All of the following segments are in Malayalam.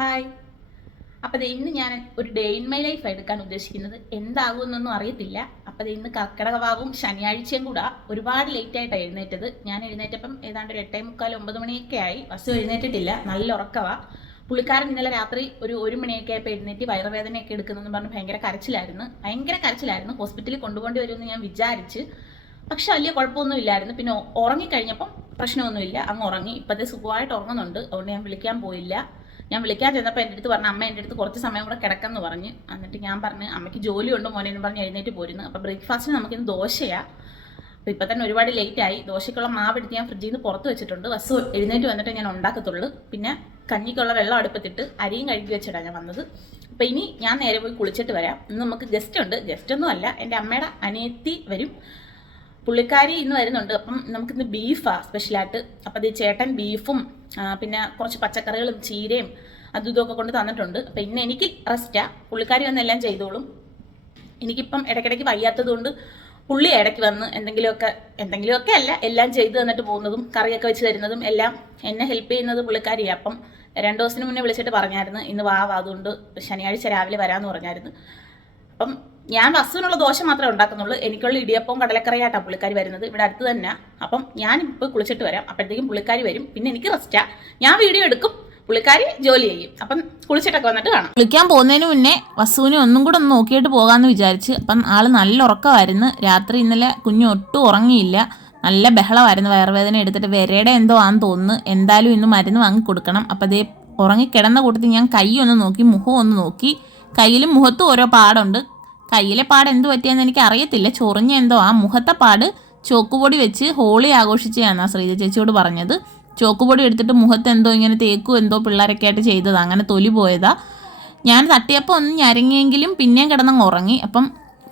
ഹായ്. അപ്പോൾ ഇന്ന് ഞാൻ ഒരു ഡേ ഇൻ മൈ ലൈഫ് എടുക്കാൻ ഉദ്ദേശിക്കുന്നത്. എന്താകുമെന്നൊന്നും അറിയത്തില്ല. അപ്പോൾ ഇന്ന് കർക്കിടകവാവും ശനിയാഴ്ചയും കൂടെ ഒരുപാട് ലേറ്റായിട്ടാണ് എഴുന്നേറ്റത്. ഞാൻ എഴുന്നേറ്റപ്പം ഏതാണ്ട് ഒരു 8:45 9 മണിയൊക്കെ ആയി. വസ്തു എഴുന്നേറ്റിട്ടില്ല, നല്ല ഉറക്കമാണ്. പുള്ളിക്കാരൻ ഇന്നലെ രാത്രി ഒരു മണിയൊക്കെ ആയപ്പോൾ എഴുന്നേറ്റ് വയറുവേദനയൊക്കെ എടുക്കുന്നതെന്ന് പറഞ്ഞ് ഭയങ്കര കരച്ചിലായിരുന്നു. ഹോസ്പിറ്റലിൽ കൊണ്ടുപോകേണ്ടി വരുമെന്ന് ഞാൻ വിചാരിച്ച്. പക്ഷെ വലിയ കുഴപ്പമൊന്നുമില്ലായിരുന്നു. പിന്നെ ഉറങ്ങിക്കഴിഞ്ഞപ്പം പ്രശ്നമൊന്നുമില്ല, അങ്ങ് ഉറങ്ങി. ഇപ്പോഴത്തെ സുഖമായിട്ട് ഉറങ്ങുന്നുണ്ട്. അതുകൊണ്ട് ഞാൻ വിളിക്കാൻ പോയില്ല. ഞാൻ വിളിക്കാൻ ചെന്നപ്പോൾ എൻ്റെ അടുത്ത് പറഞ്ഞു, അമ്മ എൻ്റെ അടുത്ത് കുറച്ച് സമയം കൂടെ കിടക്കാമെന്ന് പറഞ്ഞ്. എന്നിട്ട് ഞാൻ പറഞ്ഞ് അമ്മയ്ക്ക് ജോലിയുണ്ട് മോനെ എന്ന് പറഞ്ഞ് എഴുന്നേറ്റ് പോരുന്നു. അപ്പോൾ ബ്രേക്ക്ഫാസ്റ്റിന് നമുക്കിന്ന് ദോശയാണ്. അപ്പോൾ ഇപ്പോൾ തന്നെ ഒരുപാട് ലേറ്റായി. ദോശയ്ക്കുള്ള മാവ് എടുത്ത് ഞാൻ ഫ്രിഡ്ജിൽ നിന്ന് പുറത്ത് വെച്ചിട്ടുണ്ട്. ബസ് എഴുന്നേറ്റ് വന്നിട്ട് ഞാൻ ഉണ്ടാക്കത്തുള്ളൂ. പിന്നെ കഞ്ഞിക്കുള്ള വെള്ളം അടുപ്പത്തിട്ട് അരിയും കഴുകി വെച്ചിട്ടാണ് ഞാൻ വന്നത്. അപ്പോൾ ഇനി ഞാൻ നേരെ പോയി കുളിച്ചിട്ട് വരാം. ഇന്ന് നമുക്ക് ഗസ്റ്റൊന്നും അല്ല, എൻ്റെ അമ്മയുടെ അനിയത്തി വരും. പുള്ളിക്കാരി ഇന്ന് വരുന്നുണ്ട്. അപ്പം നമുക്കിന്ന് ബീഫാണ് സ്പെഷ്യലായിട്ട്. അപ്പം അത് ചേട്ടൻ ബീഫും പിന്നെ കുറച്ച് പച്ചക്കറികളും ചീരയും അതും ഇതൊക്കെ കൊണ്ട് തന്നിട്ടുണ്ട്. അപ്പം ഇന്ന് എനിക്ക് റെസ്റ്റാണ്. പുള്ളിക്കാരി വന്ന് എല്ലാം ചെയ്തോളും. എനിക്കിപ്പം ഇടയ്ക്കിടയ്ക്ക് വയ്യാത്തത് കൊണ്ട് പുള്ളി ഇടയ്ക്ക് വന്ന് എന്തെങ്കിലുമൊക്കെ അല്ല, എല്ലാം ചെയ്ത് തന്നിട്ട് പോകുന്നതും കറിയൊക്കെ വെച്ച് തരുന്നതും എല്ലാം എന്നെ ഹെൽപ്പ് ചെയ്യുന്നത് പുള്ളിക്കാരിയാണ്. അപ്പം 2 ദിവസത്തിന് മുന്നേ വിളിച്ചിട്ട് പറഞ്ഞായിരുന്നു ഇന്ന് അതുകൊണ്ട് ശനിയാഴ്ച രാവിലെ വരാമെന്ന് പറഞ്ഞായിരുന്നു. അപ്പം ഞാൻ വസ്തുവിനുള്ള ദോശ മാത്രമേ ഉണ്ടാക്കുന്നുള്ളൂ. എനിക്കുള്ള ഇടിയപ്പവും കടലക്കറിയായിട്ടാണ് പുള്ളിക്കാരി വരുന്നത്. ഇവിടെ അടുത്ത് തന്നെ. അപ്പം ഞാനിപ്പോൾ കുളിച്ചിട്ട് വരാം. അപ്പോഴത്തേക്കും പുള്ളിക്കാരി വരും. പിന്നെ എനിക്ക് റെസ്റ്റാണ്. ഞാൻ വീഡിയോ എടുക്കും, പുള്ളിക്കാരി ജോലി ചെയ്യും. അപ്പം കുളിച്ചിട്ടൊക്കെ വന്നിട്ട് കാണാം. കുളിക്കാൻ പോകുന്നതിന് മുന്നേ വസുവിനെ ഒന്നും കൂടെ ഒന്ന് നോക്കിയിട്ട് പോകാമെന്ന് വിചാരിച്ച്. അപ്പം ആള് നല്ല ഉറക്കമായിരുന്നു. രാത്രി ഇന്നലെ കുഞ്ഞ് ഒട്ടും ഉറങ്ങിയില്ല. നല്ല ബഹളമായിരുന്നു. വയറുവേദന എടുത്തിട്ട് വിരയുടെ എന്തോ ആണെന്ന് തോന്നുന്നു. എന്തായാലും ഇന്ന് മരുന്ന് വാങ്ങി കൊടുക്കണം. അപ്പം അതേ ഉറങ്ങിക്കിടന്ന കൂട്ടത്തിൽ ഞാൻ കൈ ഒന്ന് നോക്കി, മുഖം ഒന്ന് നോക്കി. കയ്യിലും മുഖത്തും ഓരോ പാടുണ്ട്. കയ്യിലെ പാട് എന്ത് പറ്റിയെന്ന് എനിക്ക് അറിയത്തില്ല. ചൊറിഞ്ഞ എന്തോ. ആ മുഖത്തെ പാട് ചോക്കുപൊടി വെച്ച് ഹോളി ആഘോഷിച്ചാണ് ശ്രീജ ചേച്ചിയോട് പറഞ്ഞത്. ചോക്കുപൊടി എടുത്തിട്ട് മുഖത്ത് എന്തോ ഇങ്ങനെ തേക്കും എന്തോ പിള്ളേരൊക്കെ ആയിട്ട് ചെയ്തതാണ്. അങ്ങനെ തൊലി പോയതാ. ഞാൻ തട്ടിയപ്പോൾ ഒന്ന് ഞരങ്ങിയെങ്കിലും പിന്നെയും കിടന്നങ്ങ് ഉറങ്ങി. അപ്പം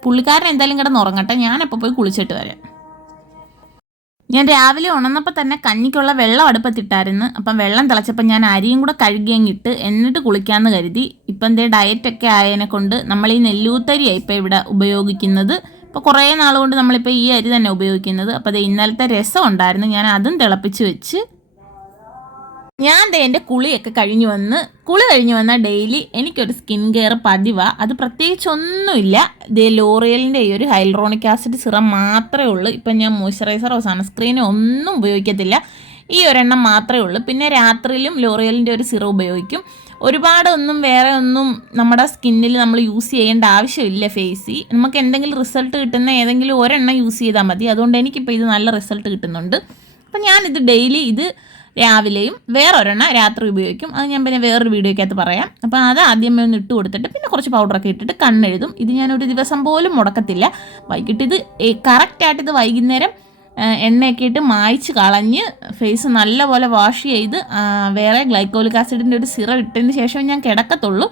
പുള്ളിക്കാരൻ എന്തായാലും കിടന്ന് ഉറങ്ങട്ടെ, ഞാനപ്പോൾ പോയി കുളിച്ചിട്ട് വരാം. ഞാൻ രാവിലെ ഉണർന്നപ്പോൾ തന്നെ കഞ്ഞിക്കുള്ള വെള്ളം അടുപ്പത്തിട്ടായിരുന്നു. അപ്പം വെള്ളം തിളച്ചപ്പോൾ ഞാൻ അരിയും കൂടെ കഴുകിയങ്ങിട്ട് എന്നിട്ട് കുളിക്കാമെന്ന് കരുതി. ഇപ്പം ഡയറ്റൊക്കെ ആയതിനെ കൊണ്ട് നമ്മൾ ഈ നെല്ലൂത്തരിയാണ് ഇപ്പോൾ ഇവിടെ ഉപയോഗിക്കുന്നത്. ഇപ്പോൾ കുറേ നാളുകൊണ്ട് നമ്മളിപ്പോൾ ഈ അരി തന്നെ ഉപയോഗിക്കുന്നത്. അപ്പോൾ ഇന്നലത്തെ രസം ഉണ്ടായിരുന്നു, ഞാൻ അതും തിളപ്പിച്ച് വെച്ച്. ഞാൻ എൻ്റെ കുളി കഴിഞ്ഞ് വന്ന ഡെയിലി എനിക്കൊരു സ്കിൻ കെയർ പതിവാണ്. അത് പ്രത്യേകിച്ചൊന്നുമില്ല. ലോറിയലിൻ്റെ ഈ ഒരു ഹൈലറോണിക് ആസിഡ് സിറം മാത്രമേ ഉള്ളൂ. ഇപ്പം ഞാൻ മോയ്സ്ചറൈസറോ സൺസ്ക്രീനോ ഒന്നും ഉപയോഗിക്കത്തില്ല. ഈ ഒരെണ്ണം മാത്രമേ ഉള്ളൂ. പിന്നെ രാത്രിയിലും ലോറിയലിൻ്റെ ഒരു സിറം ഉപയോഗിക്കും. വേറെ ഒന്നും നമ്മുടെ സ്കിന്നിൽ നമ്മൾ യൂസ് ചെയ്യേണ്ട ആവശ്യമില്ല. ഫേസിൽ നമുക്ക് എന്തെങ്കിലും റിസൾട്ട് കിട്ടുന്ന ഏതെങ്കിലും ഒരെണ്ണം യൂസ് ചെയ്താൽ മതി. അതുകൊണ്ട് എനിക്കിപ്പോൾ ഇത് നല്ല റിസൾട്ട് കിട്ടുന്നുണ്ട്. അപ്പം ഞാനിത് ഡെയിലി രാവിലെയും വേറൊരെണ്ണം രാത്രി ഉപയോഗിക്കും. അത് ഞാൻ പിന്നെ വേറൊരു വീഡിയോയ്ക്കകത്ത് പറയാം. അപ്പോൾ അത് ആദ്യമേ ഒന്ന് ഇട്ട് കൊടുത്തിട്ട് പിന്നെ കുറച്ച് പൗഡറൊക്കെ ഇട്ടിട്ട് കണ്ണെഴുതും. ഇത് ഞാനൊരു ദിവസം പോലും മുടക്കത്തില്ല. വൈകിട്ട് കറക്റ്റായിട്ട് ഇത് വൈകുന്നേരം എണ്ണയൊക്കെ ഇട്ട് മായ്ച്ച് കളഞ്ഞ് ഫേസ് നല്ലപോലെ വാഷ് ചെയ്ത് വേറെ ഗ്ലൈക്കോളിക് ആസിഡിൻ്റെ ഒരു സിറം ഇട്ടതിന് ശേഷം ഞാൻ കിടക്കത്തുള്ളൂ.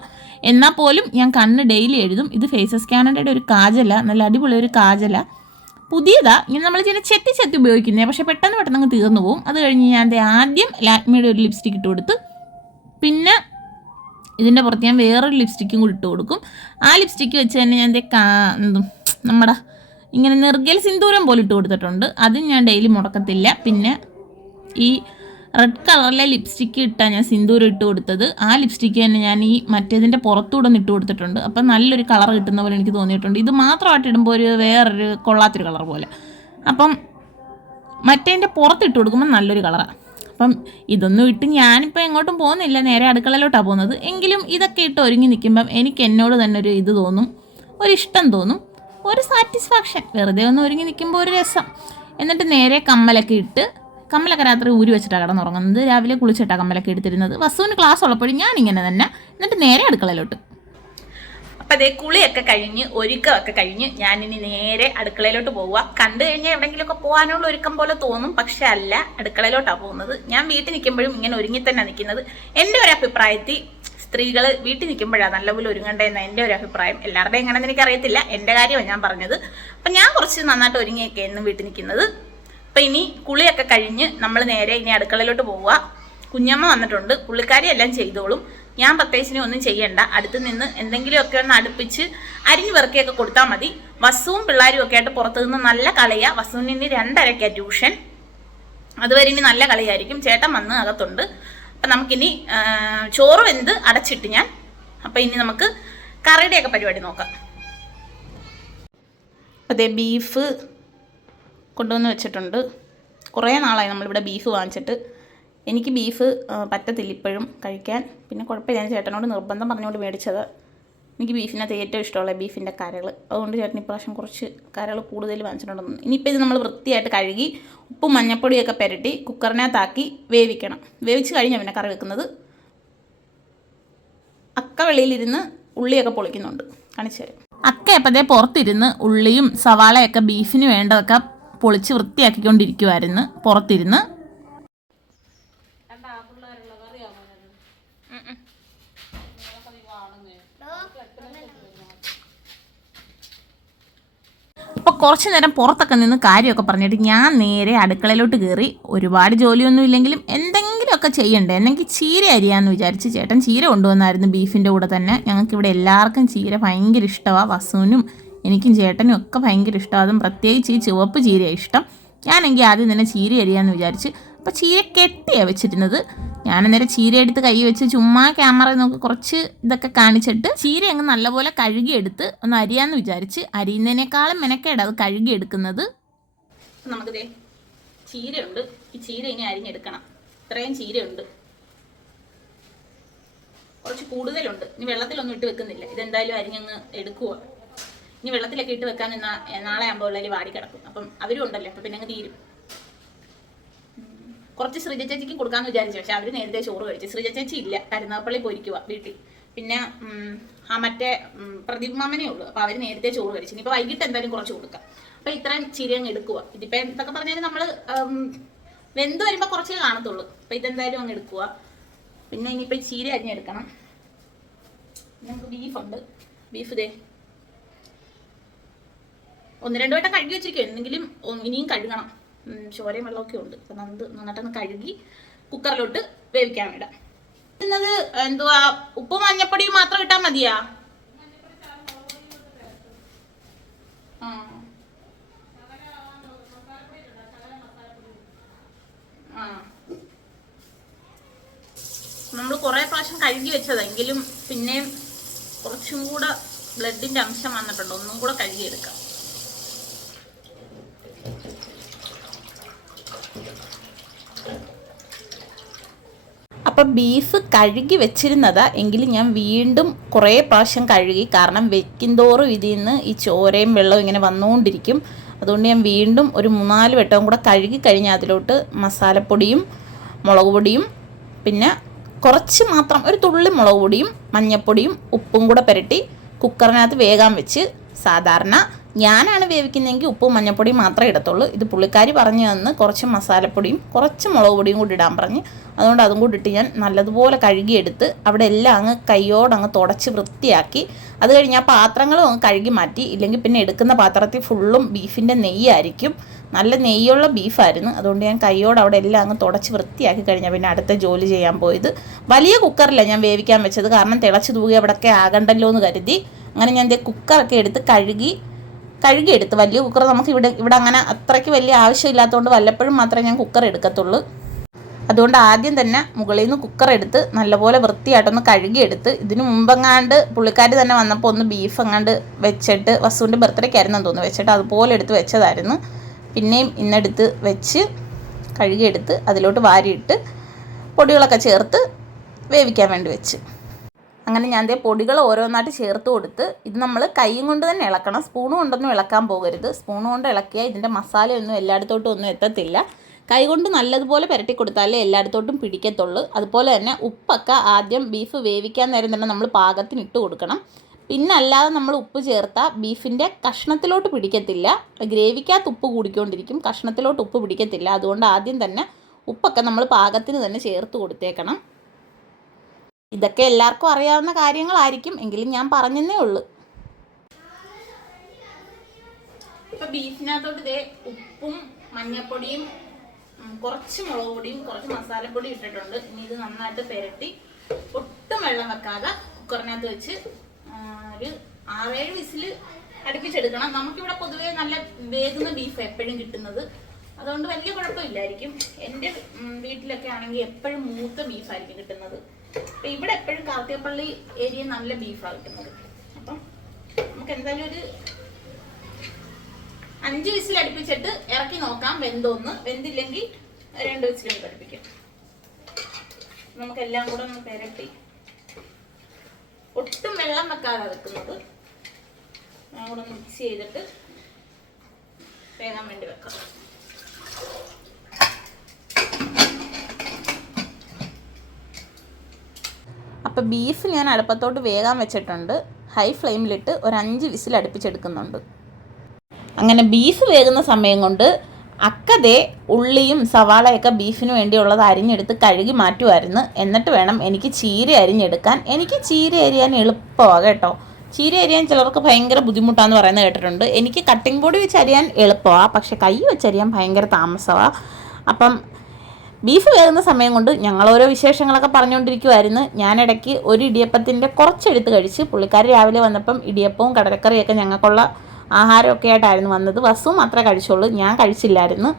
എന്നാൽ പോലും ഞാൻ കണ്ണ് ഡെയിലി എഴുതും. ഇത് ഫേസസ് കാനഡയുടെ ഒരു കാജല, നല്ല അടിപൊളി ഒരു കാജല. പുതിയതാണ്. ഇങ്ങനെ നമ്മൾ ചില ചെത്തി ഉപയോഗിക്കുന്നത്. പക്ഷേ പെട്ടെന്ന് അങ്ങ് തീർന്നു പോകും. അത് കഴിഞ്ഞ് ഞാൻ ആദ്യം ലാക്മിയുടെ ഒരു ലിപ്സ്റ്റിക്ക് ഇട്ട് കൊടുത്ത് പിന്നെ ഇതിൻ്റെ പുറത്ത് ഞാൻ വേറൊരു ലിപ്സ്റ്റിക്കും കൂടി ഇട്ട് കൊടുക്കും. ആ ലിപ്സ്റ്റിക്ക് വെച്ച് തന്നെ ഞാൻ നമ്മുടെ ഇങ്ങനെ നിർഗൽ സിന്ദൂരം പോലെ ഇട്ട് കൊടുത്തിട്ടുണ്ട്. അതും ഞാൻ ഡെയിലി മുടക്കത്തില്ല. പിന്നെ ഈ റെഡ് കളറിലെ ലിപ്സ്റ്റിക്ക് ഇട്ടാണ് ഞാൻ സിന്ദൂരം ഇട്ട് കൊടുത്തത്. ആ ലിപ്സ്റ്റിക്ക് തന്നെ ഞാൻ ഈ മറ്റേതിൻ്റെ പുറത്തൂടെ ഒന്ന് ഇട്ട് കൊടുത്തിട്ടുണ്ട്. അപ്പം നല്ലൊരു കളർ കിട്ടുന്ന പോലെ എനിക്ക് തോന്നിയിട്ടുണ്ട്. ഇത് മാത്രമായിട്ട് ഇടുമ്പോൾ വേറൊരു കൊള്ളാത്തൊരു കളർ പോലെ. അപ്പം മറ്റേതിൻ്റെ പുറത്തിട്ട് കൊടുക്കുമ്പോൾ നല്ലൊരു കളറാണ്. അപ്പം ഇതൊന്നും ഇട്ട് ഞാനിപ്പോൾ എങ്ങോട്ടും പോകുന്നില്ല, നേരെ അടുക്കളയിലോട്ടാണ് പോകുന്നത്. എങ്കിലും ഇതൊക്കെ ഇട്ട് ഒരുങ്ങി നിൽക്കുമ്പം എനിക്ക് എന്നോട് തന്നെ ഒരു ഇത് തോന്നും, ഒരിഷ്ടം തോന്നും, ഒരു സാറ്റിസ്ഫാക്ഷൻ. വെറുതെ ഒന്ന് ഒരുങ്ങി നിൽക്കുമ്പോൾ ഒരു രസം. എന്നിട്ട് നേരെ കമ്മലൊക്കെ രാത്രി ഊരി വെച്ചിട്ടാണ് കിടന്നുറങ്ങുന്നത്. രാവിലെ കുളിച്ചിട്ടാണ് കമ്മലൊക്കെ എടുത്തിരുന്നത്. വസുവിന് ക്ലാസ് ഉള്ളപ്പോഴും ഞാനിങ്ങനെ തന്നെ. എന്നിട്ട് നേരെ അടുക്കളയിലോട്ട്. അപ്പം കുളിയൊക്കെ കഴിഞ്ഞ് ഒരുക്കമൊക്കെ കഴിഞ്ഞ് ഞാനിനി നേരെ അടുക്കളയിലോട്ട് പോവുക. കണ്ടു കഴിഞ്ഞാൽ എവിടെയെങ്കിലുമൊക്കെ പോകാനുള്ള ഒരുക്കം പോലെ തോന്നും, പക്ഷെ അല്ല, അടുക്കളയിലോട്ടാണ് പോകുന്നത്. ഞാൻ വീട്ടിൽ നിൽക്കുമ്പോഴും ഇങ്ങനെ ഒരുങ്ങി തന്നെ നിൽക്കുന്നത്. എൻ്റെ ഒരു അഭിപ്രായത്തിൽ സ്ത്രീകൾ വീട്ടിൽ നിൽക്കുമ്പോഴാണ് നല്ലപോലെ ഒരുങ്ങേണ്ടതെന്ന് എൻ്റെ ഒരു അഭിപ്രായം. എല്ലാവരുടെയും എങ്ങനെയെന്ന് എനിക്കറിയത്തില്ല, എൻ്റെ കാര്യമാണ് ഞാൻ പറഞ്ഞത്. അപ്പം ഞാൻ കുറച്ച് നന്നായിട്ട് ഒരുങ്ങിയൊക്കെ എന്നും വീട്ടിൽ നിൽക്കുന്നത്. അപ്പം ഇനി കുളിയൊക്കെ കഴിഞ്ഞ് നമ്മൾ നേരെ ഇനി അടുക്കളയിലോട്ട് പോവുക. കുഞ്ഞമ്മ വന്നിട്ടുണ്ട്, പുള്ളിക്കാരി എല്ലാം ചെയ്തോളും. ഞാൻ പ്രത്യേകിച്ചിനെ ഒന്നും ചെയ്യണ്ട. അടുത്ത് നിന്ന് എന്തെങ്കിലുമൊക്കെ ഒന്ന് അടുപ്പിച്ച് അരിഞ്ഞു പെറുക്കിയൊക്കെ കൊടുത്താൽ മതി. വസുവും പിള്ളേരും ഒക്കെ ആയിട്ട് പുറത്തു നിന്ന് നല്ല കളിയാണ്. വസുവിന് ഇനി 2:30 ട്യൂഷൻ. അതുവരെ ഇനി നല്ല കളിയായിരിക്കും. ചേട്ടൻ വന്ന് അകത്തുണ്ട്. അപ്പം നമുക്കിനി ചോറ് വെന്ത് അടച്ചിട്ട് ഞാൻ. അപ്പം ഇനി നമുക്ക് കറിയുടെയൊക്കെ പരിപാടി നോക്കാം. അതേ ബീഫ് കൊണ്ടുവന്ന് വെച്ചിട്ടുണ്ട്. കുറേ നാളായി നമ്മളിവിടെ ബീഫ് വാങ്ങിച്ചിട്ട്. എനിക്ക് ബീഫ് പറ്റത്തില്ല ഇപ്പോഴും കഴിക്കാൻ. പിന്നെ കുഴപ്പമില്ല, ഞാൻ ചേട്ടനോട് നിർബന്ധം പറഞ്ഞുകൊണ്ട് മേടിച്ചത്. എനിക്ക് ബീഫിനകത്ത് ഏറ്റവും ഇഷ്ടമുള്ള ബീഫിൻ്റെ കരൾ. അതുകൊണ്ട് ചേട്ടൻ ഇപ്രാവശ്യം കുറച്ച് കരൾ കൂടുതൽ വാങ്ങിച്ചിട്ടുണ്ടെന്ന്. ഇനിയിപ്പോൾ ഇത് നമ്മൾ വൃത്തിയായിട്ട് കഴുകി ഉപ്പും മഞ്ഞപ്പൊടിയൊക്കെ പുരട്ടി കുക്കറിനകത്താക്കി വേവിക്കണം. വേവിച്ച് കഴിഞ്ഞാൽ പിന്നെ കറി വെക്കുന്നത്. അക്ക വെളിയിലിരുന്ന് ഉള്ളിയൊക്കെ പൊളിക്കുന്നുണ്ട്, കാണിച്ചു തരാം. അക്ക എപ്പതേ പുറത്തിരുന്ന് ഉള്ളിയും സവാളയൊക്കെ ബീഫിന് വേണ്ടതൊക്കെ പൊളിച്ച് വൃത്തിയാക്കിക്കൊണ്ടിരിക്കുമായിരുന്നു പുറത്തിരുന്ന്. അപ്പോൾ കുറച്ച് നേരം പുറത്തൊക്കെ നിന്ന് കാര്യമൊക്കെ പറഞ്ഞിട്ട് ഞാൻ നേരെ അടുക്കളയിലോട്ട് കയറി. ഒരുപാട് ജോലിയൊന്നും ഇല്ലെങ്കിലും എന്തെങ്കിലുമൊക്കെ ചെയ്യണ്ടേ. എന്നെങ്കിൽ ചീര അരിയാന്ന് വിചാരിച്ച് ചേട്ടൻ ചീര കൊണ്ടുവന്നായിരുന്നു ബീഫിൻ്റെ കൂടെ തന്നെ. ഞങ്ങൾക്കിവിടെ എല്ലാവർക്കും ചീര ഭയങ്കര ഇഷ്ടമാണ്. വസുവിനും എനിക്കും ചേട്ടനും ഒക്കെ ഭയങ്കര ഇഷ്ടമാണ്. അതും പ്രത്യേകിച്ച് ഈ ചുവപ്പ് ചീരയാണ് ഇഷ്ടം. ഞാനെങ്കിൽ ആദ്യം തന്നെ ചീര അരിയാന്ന് വിചാരിച്ച്. അപ്പോൾ ചീര കെട്ടിയാണ് വെച്ചിരുന്നത്. ഞാനന്നേരം ചീര എടുത്ത് കൈ വെച്ച് ചുമ്മാ ക്യാമറ നോക്കി കുറച്ച് ഇതൊക്കെ കാണിച്ചിട്ട് ചീര അങ്ങ് നല്ലപോലെ കഴുകിയെടുത്ത് ഒന്ന് അരിയാന്ന് വിചാരിച്ച്. അരിയുന്നതിനേക്കാളും മെനക്കേട് അത് കഴുകിയെടുക്കുന്നത്. നമുക്കിതേ ചീരയുണ്ട്. ഈ ചീര ഇനി അരിഞ്ഞെടുക്കണം. ഇത്രയും ചീരയുണ്ട്, കുറച്ച് കൂടുതലുണ്ട്. ഇനി വെള്ളത്തിലൊന്നും ഇട്ട് വെക്കുന്നില്ല. ഇതെന്തായാലും അരിഞ്ഞങ്ങ് എടുക്കുക. ഇനി വെള്ളത്തിലൊക്കെ ഇട്ട് വെക്കാൻ നിന്നാൽ നാളെ ആകുമ്പോൾ ഉള്ളതിൽ വാടി കിടക്കും. അപ്പം അവരും ഉണ്ടല്ലോ, അപ്പം പിന്നെ അങ്ങ് തീരും. കുറച്ച് ശ്രീജ ചേച്ചിക്ക് കൊടുക്കാമെന്ന് വിചാരിച്ചു. പക്ഷെ അവർ നേരത്തെ ചോറ് കഴിച്ചു. ശ്രീജ ചേച്ചി ഇല്ല, കരുനാഗപ്പള്ളി പോയിരിക്കുക വീട്ടിൽ. പിന്നെ ആ മറ്റേ പ്രദീപ് മാമനേ ഉള്ളൂ. അപ്പോൾ അവർ നേരത്തെ ചോറ് കഴിച്ചു. ഇനിയിപ്പോൾ വൈകിട്ട് എന്തായാലും കുറച്ച് കൊടുക്കാം. അപ്പോൾ ഇത്രയും ചീര അങ്ങ് എടുക്കുക. ഇതിപ്പോൾ എന്തൊക്കെ പറഞ്ഞാലും നമ്മൾ വെന്ത് വരുമ്പോൾ കുറച്ചേ കാണത്തുള്ളൂ. അപ്പോൾ ഇതെന്തായാലും അങ്ങ് എടുക്കുക. പിന്നെ ഇനിയിപ്പോൾ ചീര അരിഞ്ഞെടുക്കണം. നമുക്ക് ബീഫുണ്ട്. ബീഫ് ഇതേ 1-2 വട്ടം കഴുകി വെച്ചിരിക്കും. എന്തെങ്കിലും ഇനിയും കഴുകണം. ചോരയും വെള്ളമൊക്കെ ഉണ്ട്. അപ്പം നന്നായിട്ടൊന്ന് കഴുകി കുക്കറിലോട്ട് വേവിക്കാൻ വിടാം. ഇന്നത് എന്തുവാ, ഉപ്പും മഞ്ഞപ്പൊടിയും മാത്രം ഇട്ടാൽ മതിയാ? നമ്മൾ കുറേ പ്രാവശ്യം കഴുകി വെച്ചതെങ്കിലും പിന്നെയും കുറച്ചും കൂടെ ബ്ലഡിൻ്റെ അംശം വന്നിട്ടുണ്ട്. ഒന്നും കൂടെ കഴുകിയെടുക്കാം. അപ്പം ബീഫ് കഴുകി വെച്ചിരുന്നതാ, എങ്കിലും ഞാൻ വീണ്ടും കുറേ പ്രാവശ്യം കഴുകി. കാരണം വെക്കുന്തോറും ഇതിൽ നിന്ന് ഈ ചോരയും വെള്ളവും ഇങ്ങനെ വന്നുകൊണ്ടിരിക്കും. അതുകൊണ്ട് ഞാൻ വീണ്ടും ഒരു 3-4 വട്ടവും കൂടെ കഴുകി കഴിഞ്ഞാൽ അതിലോട്ട് മസാലപ്പൊടിയും മുളക് പൊടിയും പിന്നെ കുറച്ച് മാത്രം ഒരു തുള്ളി മുളക് പൊടിയും മഞ്ഞൾപ്പൊടിയും ഉപ്പും കൂടെ പുരട്ടി കുക്കറിനകത്ത് വേഗം വെച്ച്. സാധാരണ ഞാനാണ് വേവിക്കുന്നതെങ്കിൽ ഉപ്പും മഞ്ഞൾപ്പൊടിയും മാത്രമേ ഇടത്തുള്ളൂ. ഇത് പുള്ളിക്കാരി പറഞ്ഞു തന്ന് കുറച്ച് മസാലപ്പൊടിയും കുറച്ച് മുളക് പൊടിയും കൂടി ഇടാൻ പറഞ്ഞ്. അതുകൊണ്ട് അതും കൂടി ഇട്ട് ഞാൻ നല്ലതുപോലെ കഴുകിയെടുത്ത് അവിടെ എല്ലാം അങ്ങ് കൈയോടങ്ങ് തുടച്ച് വൃത്തിയാക്കി. അത് കഴിഞ്ഞ് ആ പാത്രങ്ങളും അങ്ങ് കഴുകി മാറ്റി. ഇല്ലെങ്കിൽ പിന്നെ എടുക്കുന്ന പാത്രത്തിൽ ഫുള്ളും ബീഫിൻ്റെ നെയ്യായിരിക്കും. നല്ല നെയ്യുള്ള ബീഫായിരുന്നു. അതുകൊണ്ട് ഞാൻ കൈയോട് അവിടെ എല്ലാം അങ്ങ് തുടച്ച് വൃത്തിയാക്കി കഴിഞ്ഞാൽ പിന്നെ അടുത്ത ജോലി ചെയ്യാൻ പോയത്. വലിയ കുക്കറിലാണ് ഞാൻ വേവിക്കാൻ വെച്ചത്. കാരണം തിളച്ച് തൂകി അവിടെയൊക്കെ ആകണ്ടല്ലോ എന്ന് കരുതി. അങ്ങനെ ഞാൻ കുക്കറൊക്കെ എടുത്ത് കഴുകിയെടുത്ത്. വലിയ കുക്കർ നമുക്ക് ഇവിടെ അങ്ങനെ അത്രയ്ക്ക് വലിയ ആവശ്യമില്ലാത്തതുകൊണ്ട് വല്ലപ്പോഴും മാത്രമേ ഞാൻ കുക്കർ എടുക്കത്തുള്ളൂ. അതുകൊണ്ട് ആദ്യം തന്നെ മുകളിൽ നിന്ന് കുക്കർ എടുത്ത് നല്ലപോലെ വൃത്തിയായിട്ടൊന്ന് കഴുകിയെടുത്ത്. ഇതിന് മുമ്പെങ്ങാണ്ട് പുള്ളിക്കാരി തന്നെ വന്നപ്പോൾ ഒന്ന് ബീഫ് എങ്ങാണ്ട് വെച്ചിട്ട്, വസുവിൻ്റെ ബർത്ത്ഡേക്കായിരുന്നു തോന്നുന്നു, വെച്ചിട്ട് അതുപോലെ എടുത്ത് വെച്ചതായിരുന്നു. പിന്നെയും ഇന്നെടുത്ത് വെച്ച് കഴുകിയെടുത്ത് അതിലോട്ട് വാരിയിട്ട് പൊടികളൊക്കെ ചേർത്ത് വേവിക്കാൻ വേണ്ടി വെച്ച്. അങ്ങനെ ഞാൻ പൊടികൾ ഓരോന്നായിട്ട് ചേർത്ത് കൊടുത്ത്. ഇത് നമ്മൾ കൈയും കൊണ്ട് തന്നെ ഇളക്കണം, സ്പൂൺ കൊണ്ടൊന്നും ഇളക്കാൻ പോകരുത്. സ്പൂൺ കൊണ്ട് ഇളക്കിയാൽ ഇതിൻ്റെ മസാലയൊന്നും എല്ലായിടത്തോട്ടും ഒന്നും എത്തത്തില്ല. കൈകൊണ്ട് നല്ലതുപോലെ പുരട്ടി കൊടുത്താലേ എല്ലായിടത്തോട്ടും പിടിക്കത്തുള്ളൂ. അതുപോലെ തന്നെ ഉപ്പൊക്കെ ആദ്യം ബീഫ് വേവിക്കാൻ നേരം തന്നെ നമ്മൾ പാകത്തിന് ഇട്ട് കൊടുക്കണം. പിന്നെ അല്ലാതെ നമ്മൾ ഉപ്പ് ചേർത്താൽ ബീഫിൻ്റെ കഷ്ണത്തിലോട്ട് പിടിക്കത്തില്ല. ഗ്രേവിക്കകത്ത് ഉപ്പ് കൂടിക്കൊണ്ടിരിക്കും, കഷ്ണത്തിലോട്ട് ഉപ്പ് പിടിക്കത്തില്ല. അതുകൊണ്ട് ആദ്യം തന്നെ ഉപ്പൊക്കെ നമ്മൾ പാകത്തിന് തന്നെ ചേർത്ത് കൊടുത്തേക്കണം. ഇതൊക്കെ എല്ലാവർക്കും അറിയാവുന്ന കാര്യങ്ങളായിരിക്കും, എങ്കിലും ഞാൻ പറഞ്ഞതേ ഉള്ളൂ. ഇപ്പം ബീഫിനകത്തോട്ട് ഇതേ ഉപ്പും മഞ്ഞൾപ്പൊടിയും കുറച്ച് മുളക് പൊടിയും കുറച്ച് മസാലപ്പൊടിയും ഇട്ടിട്ടുണ്ട്. ഇനി ഇത് നന്നായിട്ട് പുരട്ടി ഒട്ടും വെള്ളം വെക്കാതെ കുക്കറിനകത്ത് വെച്ച് ഒരു 6-7 വിസിൽ അടുപ്പിച്ചെടുക്കണം. നമുക്കിവിടെ പൊതുവേ നല്ല വേകുന്ന ബീഫ് എപ്പോഴും കിട്ടുന്നത്. അതുകൊണ്ട് വലിയ കുഴപ്പമില്ലായിരിക്കും. എൻ്റെ വീട്ടിലൊക്കെ ആണെങ്കിൽ എപ്പോഴും മൂത്ത ബീഫായിരിക്കും കിട്ടുന്നത്. അപ്പം ഇവിടെ എപ്പോഴും കാർത്തികപ്പള്ളി ഏരിയ നല്ല ബീഫാണ് കിട്ടുന്നത്. അപ്പം നമുക്ക് എന്തായാലും ഒരു 5 വിസിൽ അടുപ്പിച്ചിട്ട് ഇറക്കി നോക്കാം വെന്തോന്ന്. വെന്തില്ലെങ്കിൽ 2 വിസിൽ അടുപ്പിക്കാം. നമുക്കെല്ലാം കൂടെ ഒന്ന് പെരട്ടി ഒട്ടും വെള്ളം വെക്കാതെ വെക്കുന്നത്. ഞാൻ കൂടെ മിക്സ് ചെയ്തിട്ട് വേകാൻ വേണ്ടി വെക്കാം. അപ്പോൾ ബീഫ് ഞാൻ അടുപ്പത്തോട്ട് വേകാൻ വെച്ചിട്ടുണ്ട്. ഹൈ ഫ്ലെയിമിലിട്ട് ഒരു 5 വിസിൽ അടുപ്പിച്ചെടുക്കുന്നുണ്ട്. അങ്ങനെ ബീഫ് വേകുന്ന സമയം കൊണ്ട് അക്കതേ ഉള്ളിയും സവാളയൊക്കെ ബീഫിന് വേണ്ടിയുള്ളത് അരിഞ്ഞെടുത്ത് കഴുകി മാറ്റുമായിരുന്നു. എന്നിട്ട് വേണം എനിക്ക് ചീര അരിഞ്ഞെടുക്കാൻ. എനിക്ക് ചീര അരിയാൻ എളുപ്പമാണ് കേട്ടോ. ചീര അരിയാൻ ചിലർക്ക് ഭയങ്കര ബുദ്ധിമുട്ടാന്ന് പറയുന്നത് കേട്ടിട്ടുണ്ട്. എനിക്ക് കട്ടിംഗ് ബോർഡ് വെച്ച് അരിയാൻ എളുപ്പമാണ്, പക്ഷെ കൈ വെച്ചരിയാൻ ഭയങ്കര താമസമാണ്. അപ്പം ബീഫ് വേകുന്ന സമയം കൊണ്ട് ഞങ്ങൾ ഓരോ വിശേഷങ്ങളൊക്കെ പറഞ്ഞുകൊണ്ടിരിക്കുമായിരുന്നു. ഞാനിടയ്ക്ക് ഒരു ഇടിയപ്പത്തിൻ്റെ കുറച്ചെടുത്ത് കഴിച്ച്. പുള്ളിക്കാർ രാവിലെ വന്നപ്പം ഇടിയപ്പവും കടലക്കറിയൊക്കെ ഞങ്ങൾക്കുള്ള ആഹാരമൊക്കെ ആയിട്ടായിരുന്നു വന്നത്. വസു മാത്രമേ കഴിച്ചുള്ളൂ, ഞാൻ കഴിച്ചില്ലായിരുന്നു.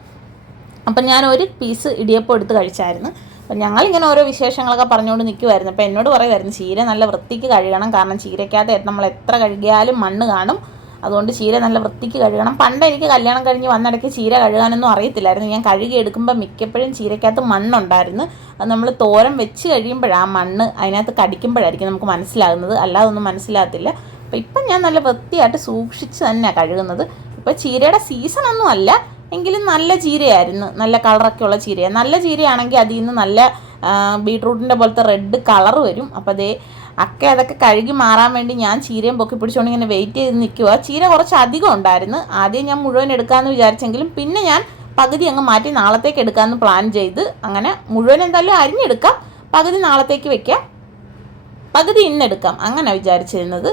അപ്പം ഞാൻ ഒരു പീസ് ഇടിയപ്പം എടുത്ത് കഴിച്ചായിരുന്നു. അപ്പം ഞങ്ങളിങ്ങനെ ഓരോ വിശേഷങ്ങളൊക്കെ പറഞ്ഞുകൊണ്ട് നിൽക്കുമായിരുന്നു. അപ്പോൾ എന്നോട് പറയുമായിരുന്നു ചീര നല്ല വൃത്തിക്ക് കഴുകണം, കാരണം ചീരയ്ക്കകത്ത് നമ്മൾ എത്ര കഴുകിയാലും മണ്ണ് കാണും, അതുകൊണ്ട് ചീര നല്ല വൃത്തിക്ക് കഴുകണം. പണ്ട് എനിക്ക് കല്യാണം കഴിഞ്ഞ് വന്നിടയ്ക്ക് ചീര കഴുകാനൊന്നും അറിയത്തില്ലായിരുന്നു. ഞാൻ കഴുകി എടുക്കുമ്പോൾ മിക്കപ്പോഴും ചീരയ്ക്കകത്ത് മണ്ണുണ്ടായിരുന്നു. അത് നമ്മൾ തോരൻ വെച്ച് കഴിയുമ്പോഴാണ് ആ മണ്ണ് അതിനകത്ത് കടിക്കുമ്പോഴായിരിക്കും നമുക്ക് മനസ്സിലാകുന്നത്, അല്ലാതെ ഒന്നും മനസ്സിലാകത്തില്ല. അപ്പോൾ ഇപ്പം ഞാൻ നല്ല വൃത്തിയായിട്ട് സൂക്ഷിച്ച് തന്നെയാണ് കഴുകുന്നത്. ഇപ്പോൾ ചീരയുടെ സീസണൊന്നും അല്ല, എങ്കിലും നല്ല ചീരയായിരുന്നു, നല്ല കളറൊക്കെ ഉള്ള ചീരയാണ്. നല്ല ചീരയാണെങ്കിൽ അതിൽ നിന്ന് നല്ല ബീട്രൂട്ടിൻ്റെ പോലത്തെ റെഡ് കളർ വരും. അപ്പോൾ അതേ അതൊക്കെ കഴുകി മാറാൻ വേണ്ടി ഞാൻ ചീരയും പൊക്കി പിടിച്ചുകൊണ്ട് ഇങ്ങനെ വെയിറ്റ് ചെയ്ത് നിൽക്കുക. ചീര കുറച്ച് അധികം ഉണ്ടായിരുന്നു. ആദ്യം ഞാൻ മുഴുവൻ എടുക്കാമെന്ന് വിചാരിച്ചെങ്കിലും പിന്നെ ഞാൻ പകുതി അങ്ങ് മാറ്റി നാളത്തേക്ക് എടുക്കാമെന്ന് പ്ലാൻ ചെയ്ത് അങ്ങനെ മുഴുവൻ എന്തായാലും അരിഞ്ഞെടുക്കാം, പകുതി നാളത്തേക്ക് വെക്കാം, പകുതി ഇന്നെടുക്കാം, അങ്ങനെ വിചാരിച്ചിരുന്നത്.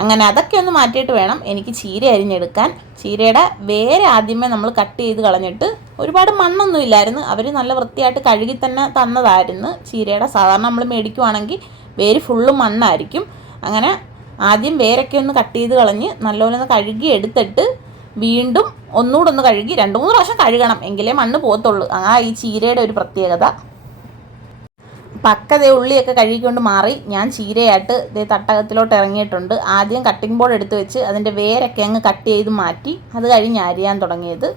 അങ്ങനെ അതൊക്കെ ഒന്ന് മാറ്റിയിട്ട് വേണം എനിക്ക് ചീര അരിഞ്ഞെടുക്കാൻ. ചീരയുടെ വേര് ആദ്യമേ നമ്മൾ കട്ട് ചെയ്ത് കളഞ്ഞിട്ട്, ഒരുപാട് മണ്ണൊന്നും ഇല്ലായിരുന്നു, അവർ നല്ല വൃത്തിയായിട്ട് കഴുകി തന്നെ തന്നതായിരുന്നു ചീരയുടെ. സാധാരണ നമ്മൾ മേടിക്കുവാണെങ്കിൽ വേര് ഫുള്ള് മണ്ണായിരിക്കും. അങ്ങനെ ആദ്യം വേരൊക്കെ ഒന്ന് കട്ട് ചെയ്ത് കളഞ്ഞ് നല്ലപോലെ ഒന്ന് കഴുകി എടുത്തിട്ട് വീണ്ടും ഒന്നുകൂടെ ഒന്ന് കഴുകി 2-3 പ്രാവശ്യം കഴുകണം, എങ്കിലേ മണ്ണ് പോകത്തുള്ളൂ. ഈ ചീരയുടെ ഒരു പ്രത്യേകത. പക്കതേ ഉള്ളിയൊക്കെ കഴുകിക്കൊണ്ട് മാറി ഞാൻ ചീരയായിട്ട് ഇതേ തട്ടകത്തിലോട്ട് ഇറങ്ങിയിട്ടുണ്ട്. ആദ്യം കട്ടിംഗ് ബോർഡ് എടുത്ത് വെച്ച് അതിൻ്റെ വേരൊക്കെ അങ്ങ് കട്ട് ചെയ്ത് മാറ്റി, അത് കഴിഞ്ഞ് അരിയാൻ തുടങ്ങിയത്.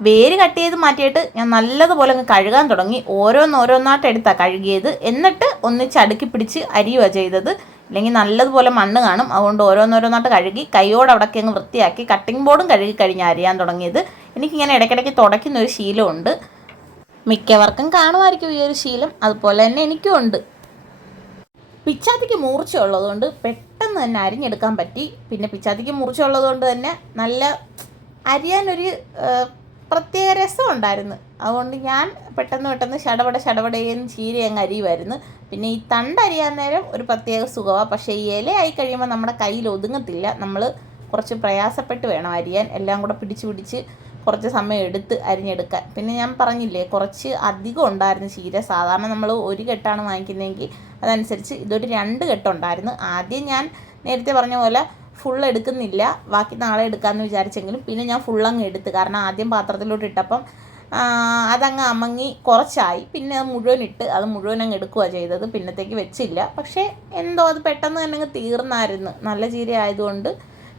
വേര് കട്ട് ചെയ്ത് മാറ്റിയിട്ട് ഞാൻ നല്ലതുപോലെ അങ്ങ് കഴുകാൻ തുടങ്ങി. ഓരോന്നായിട്ട് എടുത്താണ് കഴുകിയത്. എന്നിട്ട് ഒന്നിച്ച് അടുക്കി പിടിച്ച് അരിയുകയാണ് ചെയ്തത്, അല്ലെങ്കിൽ നല്ലതുപോലെ മണ്ണ് കാണും. അതുകൊണ്ട് ഓരോന്നായിട്ട് കഴുകി കൈയോടെ അവിടെയൊക്കെ അങ്ങ് വൃത്തിയാക്കി കട്ടിംഗ് ബോർഡും കഴുകി കഴിഞ്ഞ് അരിയാൻ തുടങ്ങിയത്. എനിക്കിങ്ങനെ ഇടയ്ക്കിടയ്ക്ക് തുടയ്ക്കുന്ന ഒരു ശീലമുണ്ട്, മിക്കവർക്കും കാണുമായിരിക്കും ഈ ഒരു ശീലം, അതുപോലെ തന്നെ എനിക്കും ഉണ്ട്. പിച്ചാത്തിക്ക് മൂർച്ചയുള്ളതുകൊണ്ട് പെട്ടെന്ന് തന്നെ അരിഞ്ഞെടുക്കാൻ പറ്റി. പിന്നെ പിച്ചാത്തിക്ക് മൂർച്ചയുള്ളതുകൊണ്ട് തന്നെ നല്ല അരിയാനൊരു പ്രത്യേക രസമുണ്ടായിരുന്നു. അതുകൊണ്ട് ഞാൻ പെട്ടെന്ന് ശടപടേന്ന് ചീര അങ്ങ് അരിയുമായിരുന്നു. പിന്നെ ഈ തണ്ടരിയാൻ നേരം ഒരു പ്രത്യേക സുഖമാണ്, പക്ഷേ ഈ ഇലയായി കഴിയുമ്പോൾ നമ്മുടെ കയ്യിൽ ഒതുങ്ങത്തില്ല. നമ്മൾ കുറച്ച് പ്രയാസപ്പെട്ട് വേണം അരിയാൻ, എല്ലാം കൂടെ പിടിച്ച് കുറച്ച് സമയം എടുത്ത് അരിഞ്ഞെടുക്കാൻ. പിന്നെ ഞാൻ പറഞ്ഞില്ലേ കുറച്ച് അധികം ഉണ്ടായിരുന്നു ചീര. സാധാരണ നമ്മൾ 1 കെട്ടാണ് വാങ്ങിക്കുന്നതെങ്കിൽ അതനുസരിച്ച് ഇതൊരു 2 കെട്ടുണ്ടായിരുന്നു. ആദ്യം ഞാൻ നേരത്തെ പറഞ്ഞ പോലെ ഫുൾ എടുക്കുന്നില്ല, ബാക്കി നാളെ എടുക്കാമെന്ന് വിചാരിച്ചെങ്കിലും പിന്നെ ഞാൻ ഫുള്ളങ്ങ് എടുത്ത്. കാരണം ആദ്യം പാത്രത്തിലോട്ട് ഇട്ടപ്പം അതങ്ങ് അമങ്ങി കുറച്ചായി. പിന്നെ അത് മുഴുവൻ അങ്ങ് എടുക്കുകയാണ് ചെയ്തത്, പിന്നത്തേക്ക് വെച്ചില്ല. പക്ഷേ എന്തോ അത് പെട്ടെന്ന് തന്നെ അങ്ങ് തീർന്നായിരുന്നു. നല്ല ചീര ആയതുകൊണ്ട്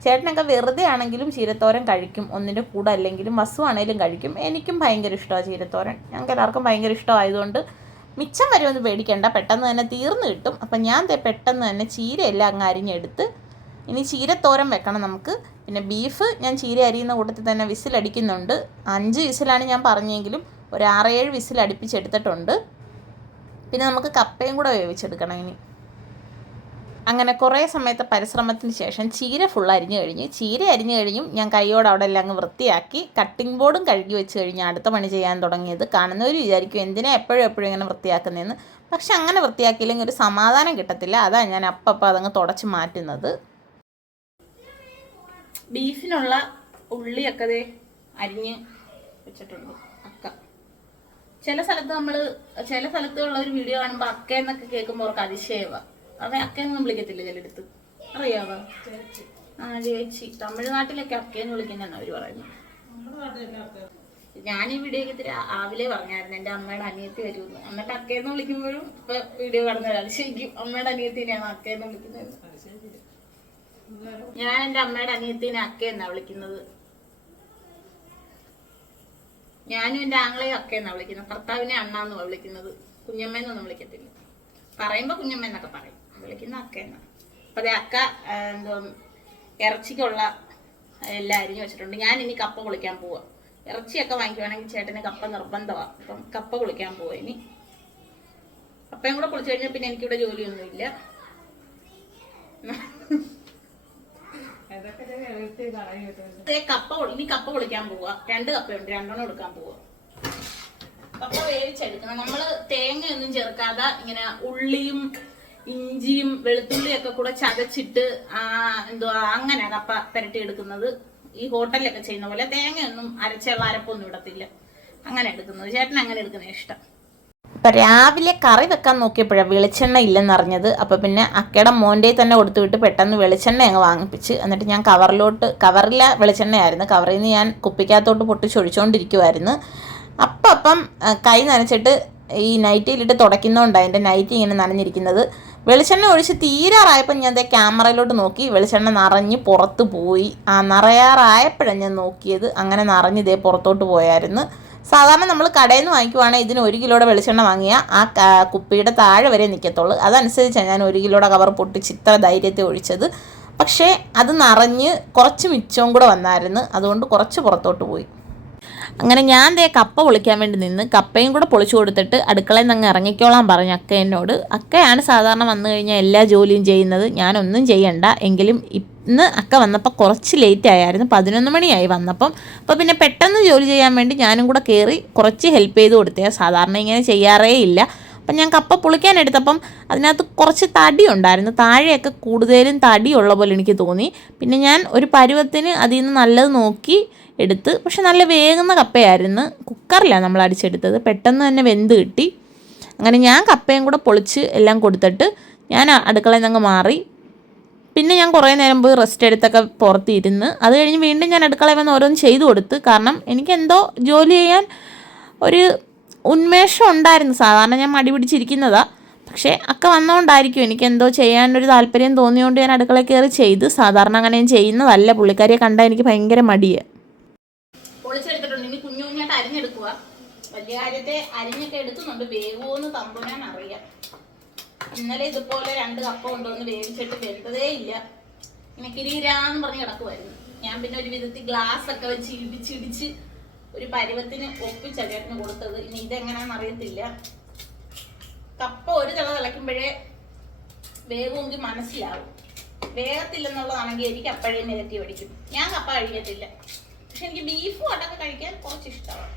ചേട്ടനൊക്കെ വെറുതെ ആണെങ്കിലും ചീരത്തോരൻ കഴിക്കും, ഒന്നിൻ്റെ കൂടെ അല്ലെങ്കിലും വസു ആണെങ്കിലും കഴിക്കും. എനിക്കും ഭയങ്കര ഇഷ്ടമാണ് ചീരത്തോരൻ, ഞങ്ങൾക്ക് എല്ലാവർക്കും ഭയങ്കര ഇഷ്ടമായതുകൊണ്ട് മിച്ചം വരുമെന്ന് പേടിക്കേണ്ട, പെട്ടെന്ന് തന്നെ തീർന്ന് കിട്ടും. അപ്പം ഞാൻ പെട്ടെന്ന് തന്നെ ചീരയെല്ലാം അങ്ങ് അരിഞ്ഞെടുത്ത് ഇനി ചീരത്തോരൻ വെക്കണം നമുക്ക്. പിന്നെ ബീഫ് ഞാൻ ചീര അരിയുന്ന കൂട്ടത്തിൽ തന്നെ വിസിലടിക്കുന്നുണ്ട്. 5 വിസിലാണ് ഞാൻ പറഞ്ഞെങ്കിലും ഒരു 6-7 വിസിൽ അടുപ്പിച്ചെടുത്തിട്ടുണ്ട്. പിന്നെ നമുക്ക് കപ്പയും കൂടെ വേവിച്ചെടുക്കണം ഇനി. അങ്ങനെ കുറേ സമയത്തെ പരിശ്രമത്തിന് ശേഷം ചീര ഫുൾ അരിഞ്ഞു കഴിഞ്ഞും ഞാൻ കൈയോടെ അവിടെ എല്ലാം അങ്ങ് വൃത്തിയാക്കി കട്ടിംഗ് ബോർഡും കഴുകി വെച്ച് കഴിഞ്ഞ് അടുത്ത പണി ചെയ്യാൻ തുടങ്ങിയത്. കാണുന്നവർ വിചാരിക്കും എന്തിനാ എപ്പോഴും ഇങ്ങനെ വൃത്തിയാക്കുന്നതെന്ന്. പക്ഷെ അങ്ങനെ വൃത്തിയാക്കിയില്ലെങ്കിൽ ഒരു സമാധാനം കിട്ടത്തില്ല. അതാണ് ഞാൻ അപ്പം അതങ്ങ് തുടച്ച് മാറ്റുന്നത്. ബീഫിനുള്ള ഉള്ളിയൊക്കെ അരിഞ്ഞ് വെച്ചിട്ടുണ്ട്. ചില സ്ഥലത്തുള്ള ഒരു വീഡിയോ കാണുമ്പോൾ അക്ക എന്നൊക്കെ കേൾക്കുമ്പോൾ അവർക്ക് അതിശയമാണ്. അവൻ അക്കയെന്നൊന്നും വിളിക്കത്തില്ല ചിലടുത്ത്, അറിയാവോ? ആ ചേച്ചി തമിഴ്നാട്ടിലൊക്കെ അക്കയെന്ന് വിളിക്കുന്നതെന്ന് അവര് പറയുന്നു. ഞാൻ ഈ വീഡിയോ ഇത്തിരി രാവിലെ പറഞ്ഞായിരുന്നു എൻ്റെ അമ്മയുടെ അനിയത്തി വരുമെന്ന്. എന്നിട്ട് അക്കയെന്ന് വിളിക്കുമ്പോഴും ഇപ്പൊ വീഡിയോ കടന്നു വരാം. ശരിക്കും അമ്മയുടെ അനിയത്തിനെയാണ് അക്കയെന്ന് വിളിക്കുന്നത്. ഞാൻ എൻ്റെ അമ്മയുടെ അനിയത്തിനെ അക്കയെന്നാ വിളിക്കുന്നത്. ഞാനും എൻ്റെ ആങ്ങളെയും അക്കയെന്നാ വിളിക്കുന്നത്. ഭർത്താവിനെ അണ്ണാന്ന് വിളിക്കുന്നത്. കുഞ്ഞമ്മേന്നൊന്നും വിളിക്കത്തില്ല. പറയുമ്പോ കുഞ്ഞമ്മ എന്നൊക്കെ പറയും, വിളിക്കുന്ന അക്കയെന്നാ. അപ്പൊ അതെ അക്ക എന്തോ ഇറച്ചിക്കുള്ള എല്ലാം അരിഞ്ഞു വെച്ചിട്ടുണ്ട്. ഞാൻ ഇനി കപ്പ പൊളിക്കാൻ പോവാ. ഇറച്ചിയൊക്കെ വാങ്ങിക്കുവാണെങ്കിൽ ചേട്ടന് കപ്പ നിർബന്ധമാണ്. അപ്പം കപ്പ പൊളിക്കാൻ പോവാ. ഇനി കപ്പയും കൂടെ പൊളിച്ചു കഴിഞ്ഞാൽ പിന്നെ എനിക്കിവിടെ ജോലിയൊന്നുമില്ല. ഇനി കപ്പ പൊളിക്കാൻ പോവാ. 2 കപ്പയുണ്ട്, 2 എടുക്കാൻ പോവാ. കപ്പ വേവിച്ചെടുക്കണം. നമ്മള് തേങ്ങയൊന്നും ചേർക്കാതെ ഇങ്ങനെ ഉള്ളിയും ഇഞ്ചിയും വെളുത്തുള്ളിയും ഒക്കെ കൂടെ ചതച്ചിട്ട് എന്തുവാ അങ്ങനെ കപ്പ പുരട്ടി എടുക്കുന്നത്. ഈ ഹോട്ടലിലൊക്കെ ചെയ്യുന്ന പോലെ തേങ്ങയൊന്നും അരച്ചുള്ള അരപ്പൊന്നും ഇടത്തില്ല. അങ്ങനെ എടുക്കുന്നത്. ചേട്ടൻ അങ്ങനെ എടുക്കുന്നത് ഇഷ്ടം. അപ്പം രാവിലെ കറി വെക്കാൻ നോക്കിയപ്പോഴാണ് വെളിച്ചെണ്ണ ഇല്ലെന്നറിഞ്ഞത്. അപ്പോൾ പിന്നെ അക്കയുടെ മോൻ്റെ തന്നെ കൊടുത്തു വിട്ട് പെട്ടെന്ന് വെളിച്ചെണ്ണ അങ്ങ് വാങ്ങിപ്പിച്ച്. എന്നിട്ട് ഞാൻ കവറിലെ വെളിച്ചെണ്ണയായിരുന്നു. കവറിൽ നിന്ന് ഞാൻ കുപ്പിക്കകത്തോട്ട് പൊട്ടിച്ചൊഴിച്ചുകൊണ്ടിരിക്കുമായിരുന്നു. അപ്പം കൈ നനച്ചിട്ട് ഈ നൈറ്റിയിലിട്ട് തുടയ്ക്കുന്നതുകൊണ്ടാണ് എൻ്റെ നൈറ്റി ഇങ്ങനെ നനഞ്ഞിരിക്കുന്നത്. വെളിച്ചെണ്ണ ഒഴിച്ച് തീരാറായപ്പോൾ ഞാൻ ക്യാമറയിലോട്ട് നോക്കി. വെളിച്ചെണ്ണ നിറഞ്ഞ് പുറത്ത് പോയി. നിറയാറായപ്പോഴാണ് ഞാൻ നോക്കിയത്. അങ്ങനെ നിറഞ്ഞ് ഇതേ പുറത്തോട്ട് പോയായിരുന്നു. സാധാരണ നമ്മൾ കടയിൽ നിന്ന് വാങ്ങിക്കുവാണെങ്കിൽ ഇതിന് 1 കിലോയുടെ വെളിച്ചെണ്ണ വാങ്ങിയാൽ ആ കുപ്പിയുടെ താഴെ വരെ നിൽക്കത്തുള്ളൂ. അതനുസരിച്ചാണ് ഞാൻ 1 കിലോയുടെ കവർ പൊട്ടിച്ച് ഇത്ര ധൈര്യത്തെ ഒഴിച്ചത്. പക്ഷേ അത് നിറഞ്ഞ് കുറച്ച് മിച്ചവും കൂടെ വന്നായിരുന്നു. അതുകൊണ്ട് കുറച്ച് പുറത്തോട്ട് പോയി. അങ്ങനെ ഞാൻ കപ്പ പൊളിക്കാൻ വേണ്ടി നിന്ന് കപ്പയും കൂടെ പൊളിച്ചു കൊടുത്തിട്ട് അടുക്കളയിൽ നിന്ന് അങ്ങ് ഇറങ്ങിക്കോളാൻ പറഞ്ഞു അക്ക എന്നോട്. അക്കയാണ് സാധാരണ വന്നു കഴിഞ്ഞാൽ എല്ലാ ജോലിയും ചെയ്യുന്നത്. ഞാനൊന്നും ചെയ്യണ്ട. എങ്കിലും ഇന്ന് അക്ക വന്നപ്പോൾ കുറച്ച് ലേറ്റ് ആയിരുന്നു. 11 മണിയായി വന്നപ്പം. അപ്പോൾ പിന്നെ പെട്ടെന്ന് ജോലി ചെയ്യാൻ വേണ്ടി ഞാനും കൂടെ കയറി കുറച്ച് ഹെൽപ്പ് ചെയ്ത് കൊടുത്തേ. സാധാരണ ഇങ്ങനെ ചെയ്യാറേ ഇല്ല. അപ്പം ഞാൻ കപ്പ പൊളിക്കാനെടുത്തപ്പം അതിനകത്ത് കുറച്ച് തടി ഉണ്ടായിരുന്നു. താഴെയൊക്കെ കൂടുതലും തടിയുള്ള പോലെ എനിക്ക് തോന്നി. പിന്നെ ഞാൻ ഒരു പരുവത്തിന് അതിൽ നിന്ന് നല്ലത് നോക്കി എടുത്ത്. പക്ഷെ നല്ല വേകുന്ന കപ്പയായിരുന്നു. കുക്കറിലാണ് നമ്മൾ അടിച്ചെടുത്തത്. പെട്ടെന്ന് തന്നെ വെന്ത് കിട്ടി. അങ്ങനെ ഞാൻ കപ്പയും കൂടെ പൊളിച്ച് എല്ലാം കൊടുത്തിട്ട് ഞാൻ അടുക്കളയിൽ നിന്ന് അങ്ങ് മാറി. പിന്നെ ഞാൻ കുറേ നേരം പോയി റെസ്റ്റ് എടുത്തൊക്കെ പുറത്തിരുന്ന്. അത് കഴിഞ്ഞ് വീണ്ടും ഞാൻ അടുക്കളയിൽ വന്ന് ഓരോന്ന് ചെയ്തു കൊടുത്ത്. കാരണം എനിക്കെന്തോ ജോലി ചെയ്യാൻ ഒരു ഉന്മേഷം ഉണ്ടായിരുന്നു. സാധാരണ ഞാൻ മടി പിടിച്ചിരിക്കുന്നതാണ്. പക്ഷേ അക്ക വന്നുകൊണ്ടായിരിക്കും എനിക്കെന്തോ ചെയ്യാനൊരു താല്പര്യം തോന്നിയുകൊണ്ട് ഞാൻ അടുക്കളയിൽ കയറി ചെയ്ത്. സാധാരണ അങ്ങനെ ഞാൻ ചെയ്യുന്നതല്ല. പുള്ളിക്കാരിയെ കണ്ടാൽ എനിക്ക് ഭയങ്കര മടിയാണ്. പൊളിച്ചെടുത്തിട്ടുണ്ട്. ഇനി കുഞ്ഞു കുഞ്ഞായിട്ട് അരിഞ്ഞെടുക്കുക. വലിയ കാര്യത്തെ അരിഞ്ഞൊക്കെ എടുക്കുന്നുണ്ട്. വേവുമെന്ന് തമ്പുരാൻ അറിയാം. ഇന്നലെ ഇതുപോലെ 2 കപ്പ കൊണ്ടുവന്ന് വേവിച്ചിട്ട് വെന്തതേ ഇല്ല. ഇങ്ങനെ കിരീരാന്ന് പറഞ്ഞ് കിടക്കുമായിരുന്നു. ഞാൻ പിന്നെ ഒരു വിധത്തിൽ ഗ്ലാസ് ഒക്കെ വെച്ച് ഇടിച്ചിടിച്ച് ഒരു പരുവത്തിന് ഒപ്പിച്ച ചേട്ടന് കൊടുത്തത്. ഇനി ഇതെങ്ങനെയാണെന്ന് അറിയത്തില്ല. കപ്പ ഒരു തിളയ്ക്കുമ്പോഴേ വേവുമെങ്കിൽ മനസ്സിലാവും. വേഗത്തില്ലെന്നുള്ളതാണെങ്കിൽ എനിക്ക് അപ്പോഴേ നെഗറ്റീവ് അടിക്കും. ഞാൻ കപ്പ കഴിക്കത്തില്ല. പക്ഷെ എനിക്ക് ബീഫും അതൊക്കെ കഴിക്കാൻ കുറച്ച് ഇഷ്ടമാണ്.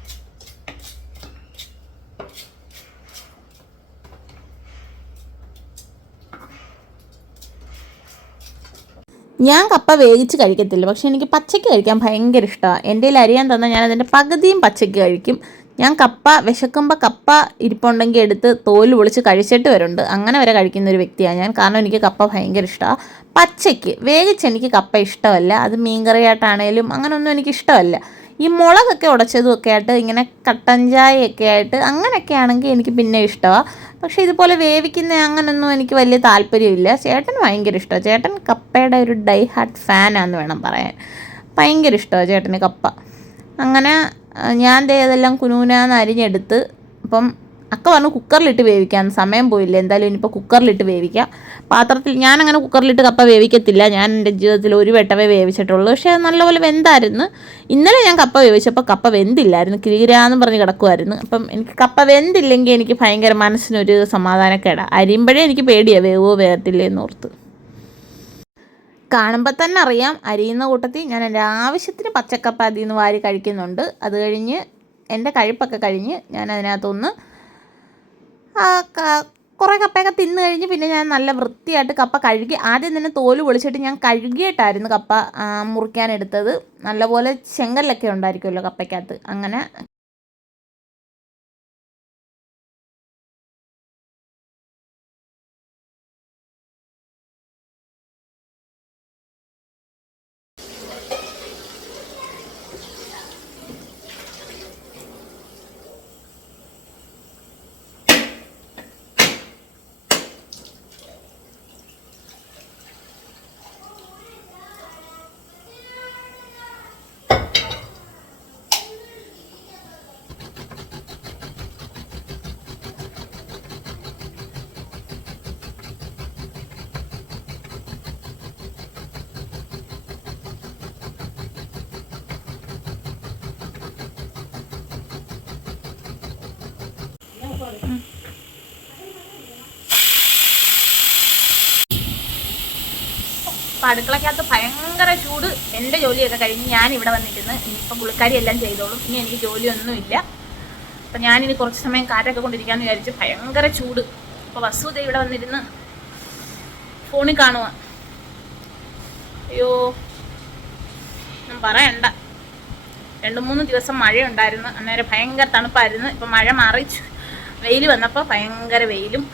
ഞാൻ കപ്പ വേവിച്ച് കഴിക്കത്തില്ല. പക്ഷെ എനിക്ക് പച്ചയ്ക്ക് കഴിക്കാൻ ഭയങ്കര ഇഷ്ടമാണ്. എൻ്റെ കയ്യിൽ അരിയാൻ തന്നാൽ ഞാൻ അതിൻ്റെ പകുതിയും പച്ചയ്ക്ക് കഴിക്കും. ഞാൻ കപ്പ വിശക്കുമ്പോൾ കപ്പ ഇരിപ്പുണ്ടെങ്കിൽ എടുത്ത് തോല് പൊളിച്ച് കഴിച്ചിട്ട് വരുന്നുണ്ട്. അങ്ങനെ വരെ കഴിക്കുന്ന ഒരു വ്യക്തിയാണ് ഞാൻ. കാരണം എനിക്ക് കപ്പ ഭയങ്കര ഇഷ്ടമാണ്. പച്ചയ്ക്ക് വേവിച്ച് എനിക്ക് കപ്പ ഇഷ്ടമല്ല. അത് മീൻകറിയായിട്ടാണേലും അങ്ങനെയൊന്നും എനിക്ക് ഇഷ്ടമല്ല. ഈ മുളകൊക്കെ ഉടച്ചതും ഒക്കെ ആയിട്ട് ഇങ്ങനെ കട്ടൻ ചായയൊക്കെ ആയിട്ട് അങ്ങനെയൊക്കെ ആണെങ്കിൽ എനിക്ക് പിന്നെ ഇഷ്ടമാണ്. പക്ഷേ ഇതുപോലെ വേവിക്കുന്ന അങ്ങനെയൊന്നും എനിക്ക് വലിയ താല്പര്യമില്ല. ചേട്ടന് ഭയങ്കര ഇഷ്ടമാണ്. ചേട്ടൻ കപ്പയുടെ ഒരു ഡൈ ഹാർട്ട് ഫാനാന്ന് വേണം പറയാൻ. ഭയങ്കര ഇഷ്ടമാണ് ചേട്ടന് കപ്പ. അങ്ങനെ ഞാൻ ഇതെല്ലാം കുനൂനാന്ന് അരിഞ്ഞെടുത്ത്. അപ്പം അക്ക പറഞ്ഞു കുക്കറിലിട്ട് വേവിക്കാൻ. സമയം പോയില്ല. എന്തായാലും ഇനിയിപ്പോൾ കുക്കറിലിട്ട് വേവിക്കാം. പാത്രത്തിൽ ഞാനങ്ങനെ കുക്കറിലിട്ട് കപ്പ വേവിക്കത്തില്ല. ഞാൻ എൻ്റെ ജീവിതത്തിൽ ഒരു വട്ടമേ വേവിച്ചിട്ടുള്ളൂ. പക്ഷേ അത് നല്ലപോലെ വെന്തായിരുന്നു. ഇന്നലെ ഞാൻ കപ്പ വേവിച്ചപ്പോൾ കപ്പ വെന്തില്ലായിരുന്നു. കിരീരാന്ന് പറഞ്ഞ് കിടക്കുമായിരുന്നു. അപ്പം എനിക്ക് കപ്പ വെന്തില്ലെങ്കിൽ എനിക്ക് ഭയങ്കര മനസ്സിനൊരു സമാധാനക്കേടാണ്. അരിയുമ്പോഴേ എനിക്ക് പേടിയാണ് വേവോ വേഗത്തില്ലേ എന്നോർത്ത്. കാണുമ്പോൾ തന്നെ അറിയാം അരിയുന്ന കൂട്ടത്തിൽ ഞാൻ എൻ്റെ ആവശ്യത്തിന് പച്ചക്കപ്പ അതിൽ നിന്ന് വാരി കഴിക്കുന്നുണ്ട്. അത് കഴിഞ്ഞ് എൻ്റെ കഴിപ്പൊക്കെ കഴിഞ്ഞ് ഞാൻ അതിനകത്തൊന്ന് കുറേ കപ്പയൊക്കെ തിന്ന് കഴിഞ്ഞ് പിന്നെ ഞാൻ നല്ല വൃത്തിയായിട്ട് കപ്പ കഴുകി ആദ്യം തന്നെ തോല് പൊളിച്ചിട്ട് ഞാൻ കഴുകിയിട്ടായിരുന്നു കപ്പ മുറിക്കാനെടുത്തത്. നല്ലപോലെ ചെങ്കല്ലൊക്കെ ഉണ്ടായിരിക്കുമല്ലോ കപ്പയ്ക്കകത്ത്. അങ്ങനെ അപ്പം അടുക്കളക്കകത്ത് ഭയങ്കര ചൂട്. എൻ്റെ ജോലിയൊക്കെ കഴിഞ്ഞ് ഞാൻ ഇവിടെ വന്നിരുന്ന് ഇനിയിപ്പം പുള്ളിക്കാരി എല്ലാം ചെയ്തോളും. ഇനി എനിക്ക് ജോലിയൊന്നുമില്ല. അപ്പം ഞാനിനി കുറച്ച് സമയം കാറ്റൊക്കെ കൊണ്ടിരിക്കാമെന്ന് വിചാരിച്ച്. ഭയങ്കര ചൂട്. അപ്പോൾ വസുദ ഇവിടെ വന്നിരുന്ന് ഫോണിൽ കാണുക. അയ്യോ ഒന്നും പറയണ്ട. 2-3 ദിവസം മഴയുണ്ടായിരുന്നു. അന്നേരം ഭയങ്കര തണുപ്പായിരുന്നു. ഇപ്പം മഴ മാറി വെയിൽ വന്നപ്പോൾ ഭയങ്കര വെയിലും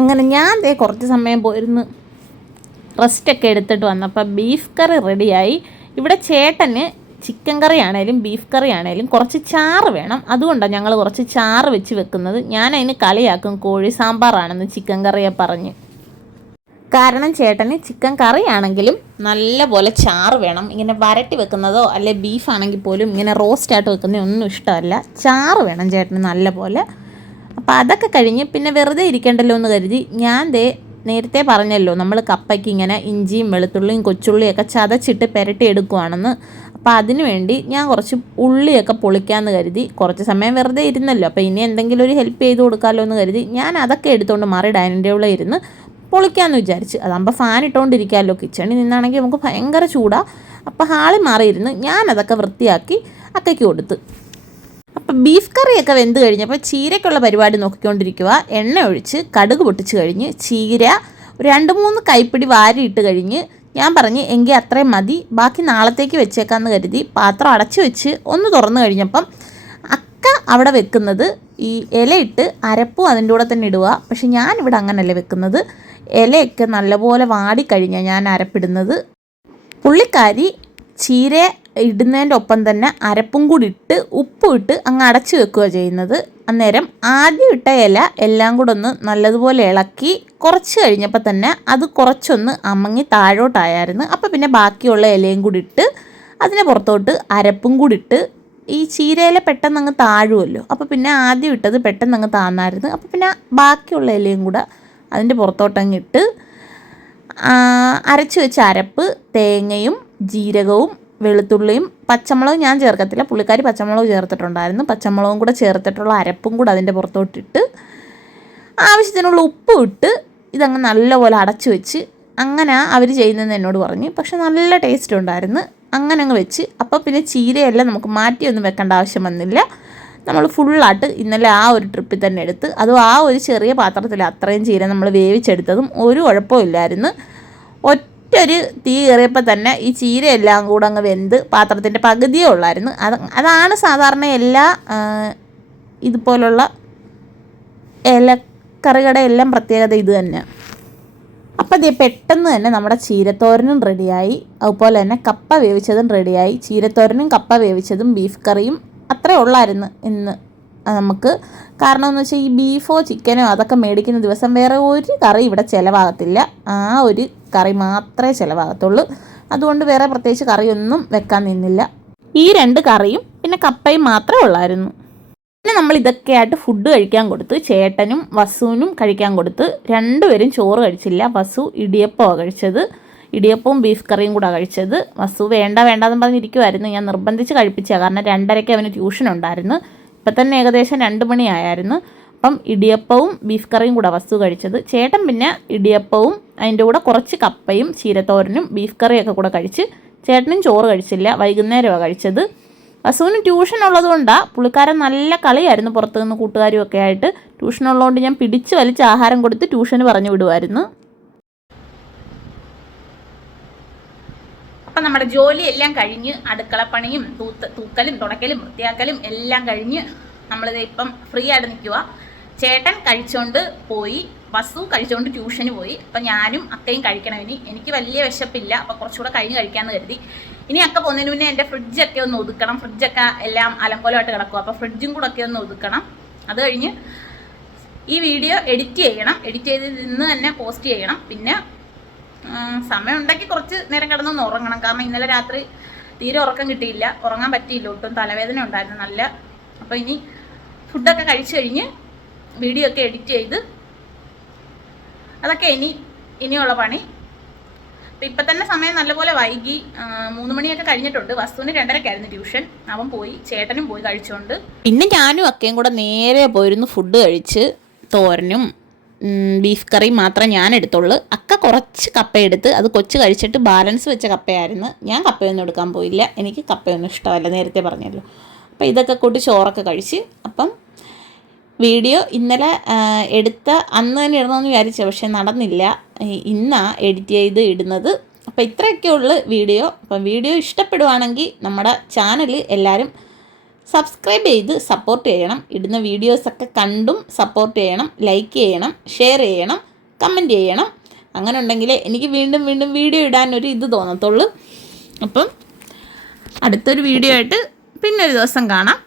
അങ്ങനെ ഞാൻ കുറച്ച് സമയം പോയിരുന്നു റെസ്റ്റൊക്കെ എടുത്തിട്ട് വന്നപ്പോൾ ബീഫ് കറി റെഡിയായി. ഇവിടെ ചേട്ടന് ചിക്കൻ കറി ആണേലും ബീഫ് കറി ആണേലും കുറച്ച് ചാറ് വേണം. അതുകൊണ്ടാണ് ഞങ്ങൾ കുറച്ച് ചാറ് വെച്ച് വെക്കുന്നത്. ഞാൻ അതിന് കളിയാക്കും കോഴി സാമ്പാറാണെന്ന് ചിക്കൻ കറിയെ പറഞ്ഞ്. കാരണം ചേട്ടന് ചിക്കൻ കറി ആണെങ്കിലും നല്ല പോലെ ചാറ് വേണം. ഇങ്ങനെ വരട്ടി വെക്കുന്നതോ അല്ലെ ബീഫാണെങ്കിൽ പോലും ഇങ്ങനെ റോസ്റ്റായിട്ട് വെക്കുന്നതോ ഒന്നും ഇഷ്ടമല്ല. ചാറ് വേണം ചേട്ടന് നല്ല പോലെ. അപ്പോൾ അതൊക്കെ കഴിഞ്ഞ് പിന്നെ വെറുതെ ഇരിക്കണ്ടല്ലോ എന്ന് കരുതി ഞാൻ നേരത്തെ പറഞ്ഞല്ലോ നമ്മൾ കപ്പയ്ക്ക് ഇങ്ങനെ ഇഞ്ചിയും വെളുത്തുള്ളിയും കൊച്ചുള്ളിയൊക്കെ ചതച്ചിട്ട് പുരട്ടി എടുക്കുവാണെന്ന്. അപ്പോൾ അതിന് വേണ്ടി ഞാൻ കുറച്ച് ഉള്ളിയൊക്കെ പൊളിക്കാമെന്ന് കരുതി. കുറച്ച് സമയം വെറുതെ ഇരുന്നല്ലോ, അപ്പോൾ ഇനി എന്തെങ്കിലും ഒരു ഹെൽപ്പ് ചെയ്ത് കൊടുക്കാമല്ലോ എന്ന് കരുതി ഞാൻ അതൊക്കെ എടുത്തുകൊണ്ട് മാറി ഡൈനിങ് ടേബിളിൽ ഇരുന്ന് പൊളിക്കാമെന്ന് വിചാരിച്ച്. അതാകുമ്പോൾ ഫാൻ ഇട്ടുകൊണ്ടിരിക്കാമല്ലോ. കിച്ചണിൽ നിന്നാണെങ്കിൽ നമുക്ക് ഭയങ്കര ചൂടാണ്. അപ്പോൾ ഹാളിൽ മാറിയിരുന്ന് ഞാനതൊക്കെ വൃത്തിയാക്കി അക്കയ്ക്ക് കൊടുത്ത്. അപ്പം ബീഫ് കറിയൊക്കെ വെന്ത് കഴിഞ്ഞപ്പോൾ ചീരയ്ക്കുള്ള പരിപാടി നോക്കിക്കൊണ്ടിരിക്കുക. എണ്ണ ഒഴിച്ച് കടുക് പൊട്ടിച്ച് കഴിഞ്ഞ് ചീര 2-3 കൈപ്പിടി വാരിയിട്ട് കഴിഞ്ഞ് ഞാൻ പറഞ്ഞ് എങ്കിൽ അത്രയും മതി, ബാക്കി നാളത്തേക്ക് വെച്ചേക്കാമെന്ന് കരുതി പാത്രം അടച്ചു വെച്ച് ഒന്ന് തുറന്നു കഴിഞ്ഞപ്പം അക്ക അവിടെ വെക്കുന്നത് ഈ ഇലയിട്ട് അരപ്പും അതിൻ്റെ കൂടെ തന്നെ ഇടുക. പക്ഷെ ഞാനിവിടെ അങ്ങനല്ലേ വെക്കുന്നത്. ഇലയൊക്കെ നല്ലപോലെ വാടിക്കഴിഞ്ഞാൽ ഞാൻ അരപ്പിടുന്നത്. പുള്ളിക്കാരി ചീര ഇടുന്നതിൻ്റെ ഒപ്പം തന്നെ അരപ്പും കൂടി ഇട്ട് ഉപ്പും ഇട്ട് അങ്ങ് അടച്ചു വെക്കുക ചെയ്യുന്നത്. അന്നേരം ആദ്യം ഇട്ട ഇല എല്ലാം കൂടെ ഒന്ന് നല്ലതുപോലെ ഇളക്കി കുറച്ച് കഴിഞ്ഞപ്പോൾ തന്നെ അത് കുറച്ചൊന്ന് അമങ്ങി താഴോട്ടായിരുന്നു. അപ്പോൾ പിന്നെ ബാക്കിയുള്ള ഇലയും കൂടി ഇട്ട് അതിന് പുറത്തോട്ട് അരപ്പും കൂടി ഇട്ട് ഈ ചീരയില പെട്ടെന്ന് അങ്ങ് താഴുമല്ലോ. അപ്പോൾ പിന്നെ ആദ്യം ഇട്ടത് പെട്ടെന്ന് അങ്ങ് താന്നായിരുന്നു. അപ്പോൾ പിന്നെ ബാക്കിയുള്ള ഇലയും കൂടെ അതിൻ്റെ പുറത്തോട്ടങ്ങ് ഇട്ട് അരച്ച് വെച്ച അരപ്പ് തേങ്ങയും ജീരകവും വെളുത്തുള്ളിയും പച്ചമുളകും ഞാൻ ചേർക്കത്തില്ല, പുള്ളിക്കാരി പച്ചമുളക് ചേർത്തിട്ടുണ്ടായിരുന്നു. പച്ചമുളകും കൂടെ ചേർത്തിട്ടുള്ള അരപ്പും കൂടെ അതിൻ്റെ പുറത്തോട്ടിട്ട് ആവശ്യത്തിനുള്ള ഉപ്പും ഇട്ട് ഇതങ്ങ് നല്ലപോലെ അടച്ചു വെച്ച് അങ്ങനെ അവർ ചെയ്യുന്നതെന്ന് എന്നോട് പറഞ്ഞ്. പക്ഷെ നല്ല ടേസ്റ്റ് ഉണ്ടായിരുന്നു. അങ്ങനെ അങ്ങ് വെച്ച് അപ്പോൾ പിന്നെ ചീരയെല്ലാം നമുക്ക് മാറ്റിയൊന്നും വെക്കേണ്ട ആവശ്യം വന്നില്ല. നമ്മൾ ഫുള്ളായിട്ട് ഇന്നലെ ആ ഒരു ട്രിപ്പിൽ തന്നെ എടുത്ത്, അതും ആ ഒരു ചെറിയ പാത്രത്തിൽ അത്രയും ചീര നമ്മൾ വേവിച്ചെടുത്തതും ഒരു കുഴപ്പമില്ലായിരുന്നു. ഒറ്റൊരു തീ കയറിയപ്പോൾ തന്നെ ഈ ചീരയെല്ലാം കൂടെ അങ്ങ് വെന്ത് പാത്രത്തിൻ്റെ പകുതിയേ ഉള്ളായിരുന്നു. അതാണ് സാധാരണ എല്ലാ ഇതുപോലുള്ള ഇലക്കറികളുടെ എല്ലാം പ്രത്യേകത ഇത് തന്നെ. അപ്പോൾ ഇത് പെട്ടെന്ന് തന്നെ നമ്മുടെ ചീരത്തോരനും റെഡിയായി, അതുപോലെ തന്നെ കപ്പ വേവിച്ചതും റെഡിയായി. ചീരത്തോരനും കപ്പ വേവിച്ചതും ബീഫ് കറിയും അത്രേ ഉള്ളായിരുന്നു ഇന്ന് നമുക്ക്. കാരണം എന്ന് വെച്ചാൽ ഈ ബീഫോ ചിക്കനോ അതൊക്കെ മേടിക്കുന്ന ദിവസം വേറെ ഒരു കറി ഇവിടെ ചിലവാകത്തില്ല. ആ ഒരു കറി മാത്രമേ ചിലവാകത്തുള്ളൂ. അതുകൊണ്ട് വേറെ പ്രത്യേകിച്ച് കറിയൊന്നും വെക്കാൻ നിന്നില്ല. ഈ 2 കറിയും പിന്നെ കപ്പയും മാത്രമേ ഉള്ളായിരുന്നു. പിന്നെ നമ്മൾ ഇതൊക്കെ ആയിട്ട് ഫുഡ് കഴിക്കാൻ കൊടുത്ത്. ചേട്ടനും വസുവിനും കഴിക്കാൻ കൊടുത്ത്. 2 പേരും ചോറ് കഴിച്ചില്ല. വസു ഇടിയപ്പമാണ് കഴിച്ചത്. ഇടിയപ്പവും ബീഫ് കറിയും കൂടെ കഴിച്ചത്. വസു വേണ്ടെന്ന് പറഞ്ഞിരിക്കുമായിരുന്നു. ഞാൻ നിർബന്ധിച്ച് കഴിപ്പിച്ചതാണ്. കാരണം 2:30 അവന് ട്യൂഷൻ ഉണ്ടായിരുന്നു. ഇപ്പം തന്നെ ഏകദേശം 2 മണിയായിരുന്നു. അപ്പം ഇടിയപ്പവും ബീഫ് കറിയും കൂടെ വസു കഴിച്ചത്. ചേട്ടൻ പിന്നെ ഇടിയപ്പവും അതിൻ്റെ കൂടെ കുറച്ച് കപ്പയും ചീരത്തോരനും ബീഫ് കറിയൊക്കെ കൂടെ കഴിച്ച്. ചേട്ടനും ചോറ് കഴിച്ചില്ല, വൈകുന്നേരമാണ് കഴിച്ചത്. വസുവിന് ട്യൂഷൻ ഉള്ളതുകൊണ്ടാണ്. പുള്ളിക്കാരൻ നല്ല കളിയായിരുന്നു പുറത്തു നിന്ന് കൂട്ടുകാരും ഒക്കെ ആയിട്ട്. ട്യൂഷൻ ഉള്ളതുകൊണ്ട് ഞാൻ പിടിച്ച് വലിച്ച് ആഹാരം കൊടുത്ത് ട്യൂഷന് പറഞ്ഞു വിടുമായിരുന്നു. അപ്പം നമ്മുടെ ജോലിയെല്ലാം കഴിഞ്ഞ് അടുക്കളപ്പണിയും തൂക്കലും തുടക്കലും വൃത്തിയാക്കലും എല്ലാം കഴിഞ്ഞ് നമ്മളിത് ഇപ്പം ഫ്രീ ആയിട്ട് നിൽക്കുക. ചേട്ടൻ കഴിച്ചുകൊണ്ട് പോയി, വസു കഴിച്ചുകൊണ്ട് ട്യൂഷന് പോയി. അപ്പം ഞാനും അക്കയും കഴിക്കണം. ഇനി എനിക്ക് വലിയ വിശപ്പില്ല, അപ്പോൾ കുറച്ചുകൂടെ കഴിഞ്ഞ് കഴിക്കാമെന്ന് കരുതി. ഇനി അക്ക പോകുന്നതിന് മുന്നേ എൻ്റെ ഫ്രിഡ്ജൊക്കെ ഒന്ന് ഒതുക്കണം. ഫ്രിഡ്ജൊക്കെ എല്ലാം അലങ്കോലമായിട്ട് കിടക്കും, അപ്പോൾ ഫ്രിഡ്ജും കൂടെ ഒക്കെ ഒന്ന് ഒതുക്കണം. അത് കഴിഞ്ഞ് ഈ വീഡിയോ എഡിറ്റ് ചെയ്യണം. എഡിറ്റ് ചെയ്ത് ഇന്ന് തന്നെ പോസ്റ്റ് ചെയ്യണം. പിന്നെ സമയം ഉണ്ടെങ്കിൽ കുറച്ച് നേരം കിടന്നൊന്ന് ഉറങ്ങണം. കാരണം ഇന്നലെ രാത്രി തീരെ ഉറക്കം കിട്ടിയില്ല, ഉറങ്ങാൻ പറ്റിയില്ല, ഒട്ടും തലവേദന ഉണ്ടായിരുന്നു നല്ല. അപ്പോൾ ഇനി ഫുഡൊക്കെ കഴിച്ച് കഴിഞ്ഞ് വീഡിയോ ഒക്കെ എഡിറ്റ് ചെയ്ത് അതൊക്കെ ഇനിയുള്ള പണി. അപ്പം ഇപ്പം തന്നെ സമയം നല്ലപോലെ വൈകി, 3 മണിയൊക്കെ കഴിഞ്ഞിട്ടുണ്ട്. വസ്തുവിന് 2:30-ക്കായിരുന്നു ട്യൂഷൻ. അവൻ പോയി, ചേട്ടനും പോയി കഴിച്ചുകൊണ്ട്. പിന്നെ ഞാനും ഒക്കെയും കൂടെ നേരെ പോയിരുന്നു ഫുഡ് കഴിച്ച്. തോരനും ബീഫ് കറിയും മാത്രമേ ഞാൻ എടുത്തുള്ളൂ. അക്ക കുറച്ച് കപ്പ എടുത്ത് അത് കൊച്ച് കഴിച്ചിട്ട് ബാലൻസ് വെച്ച കപ്പയായിരുന്നു. ഞാൻ കപ്പയൊന്നും എടുക്കാൻ പോയില്ല, എനിക്ക് കപ്പയൊന്നും ഇഷ്ടമല്ല, നേരത്തെ പറഞ്ഞല്ലോ. അപ്പോൾ ഇതൊക്കെ കൂട്ടി ചോറൊക്കെ കഴിച്ച്. അപ്പം വീഡിയോ ഇന്നലെ എടുത്ത അന്ന് തന്നെ ഇടണമെന്ന് വിചാരിച്ചു, പക്ഷേ നടന്നില്ല. ഇന്നാണ് എഡിറ്റ് ചെയ്ത് ഇടുന്നത്. അപ്പോൾ ഇത്രയൊക്കെ ഉള്ളു വീഡിയോ. അപ്പം വീഡിയോ ഇഷ്ടപ്പെടുവാണെങ്കിൽ നമ്മുടെ ചാനൽ എല്ലാവരും സബ്സ്ക്രൈബ് ചെയ്ത് സപ്പോർട്ട് ചെയ്യണം. ഇടുന്ന വീഡിയോസൊക്കെ കണ്ടും സപ്പോർട്ട് ചെയ്യണം, ലൈക്ക് ചെയ്യണം, ഷെയർ ചെയ്യണം, കമൻറ്റ് ചെയ്യണം. അങ്ങനെ ഉണ്ടെങ്കിലേ എനിക്ക് വീണ്ടും വീണ്ടും വീഡിയോ ഇടാനൊരു ഇത് തോന്നത്തുള്ളൂ. അപ്പം അടുത്തൊരു വീഡിയോ ആയിട്ട് പിന്നെ ഒരു ദിവസം കാണാം.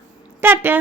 ടാറ്റാ.